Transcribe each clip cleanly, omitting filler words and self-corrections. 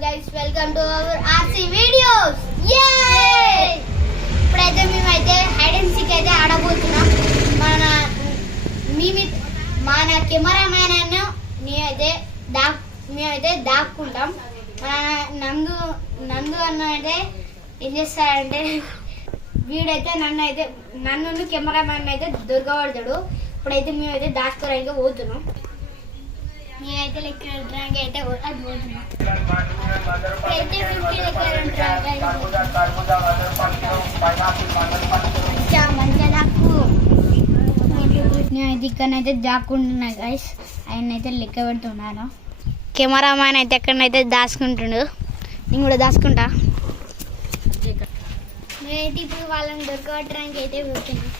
guys, welcome to our RC videos. Yay! ఇప్పుడైతే మేమైతే hide and seek అయితే ఆడబోతున్నాం. మన కెమెరామ్యాన్ అన్న మేమైతే దాక్కుంటాం. నందు అన్న అయితే ఏం చేస్తాడంటే వీడైతే నన్ను కెమెరామ్యాన్ అయితే దొరకబడతాడు. ఇప్పుడైతే మేమైతే దాచుకోవడానికి పోతున్నాం. నేనైతే లెక్కడానికి అయితే అది పోతున్నాం. ఇప్పుడైతే 50 మంచిగా దాక్కు. నేనైతే ఇక్కడనైతే దాక్కుంటున్నా గైస్. ఆయనైతే లెక్క పెడుతున్నాను. కెమెరామ్యాన్ అయితే ఎక్కడనైతే దాచుకుంటుండు. నేను కూడా దాచుకుంటా. నేనైతే ఇప్పుడు వాళ్ళని దొరకబట్టడానికి అయితే పోతున్నాను.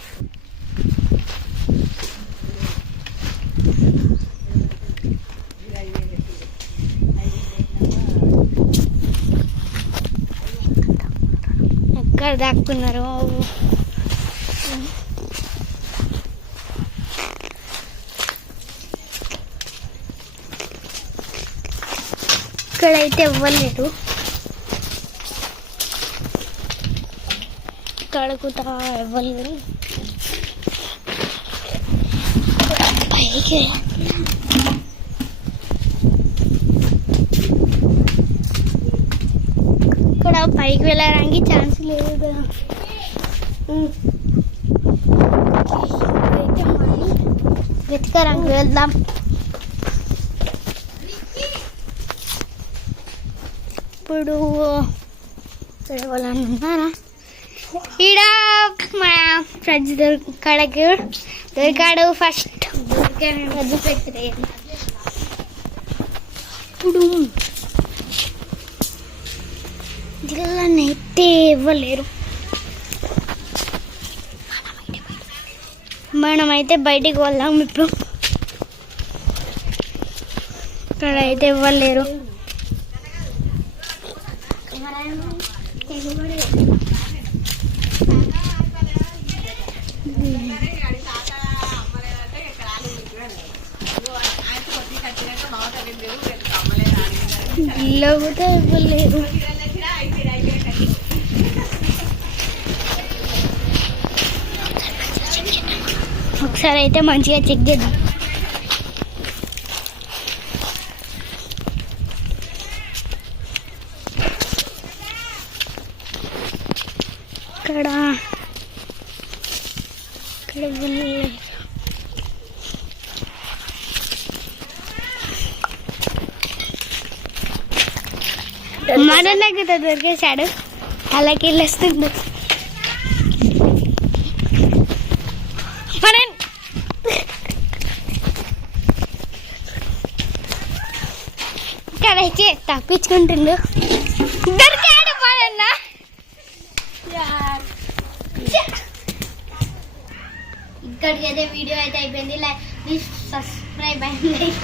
ఎక్కడ దాక్కున్నారు? ఇక్కడైతే ఇవ్వలేదు. కడుగుతా ఇవ్వలేదు. పైకి ఇక్కడ పైకి వెళ్ళడానికి ఛాన్స్ లేదు కదా. వెతకడానికి వెళ్దాం. ఇప్పుడు ఇక్కడ వాళ్ళని ఉన్నారా? ఈడ మా ఫ్రెండ్స్ దొరికాడు ఫస్ట్. ఇప్పుడు జిల్లనైతే ఇవ్వలేరు. మనమైతే బయటికి వెళ్దాం. ఇప్పుడు ఇక్కడ అయితే ఇవ్వలేరు. ఇల్లవుతే ఇవ్వలేరు. ఒకసారి అయితే మంచిగా చెక్ చేద్దాం. ఇక్కడ మన దగ్గర దొరికేశాడు. అలాగే వెళ్ళొస్తుంది. ఇక్కడైతే తప్పించుకుంటుండు. దొరికాడు మనన్నా. ఇక్కడికి అయితే వీడియో అయితే అయిపోయింది. Please subscribe and like.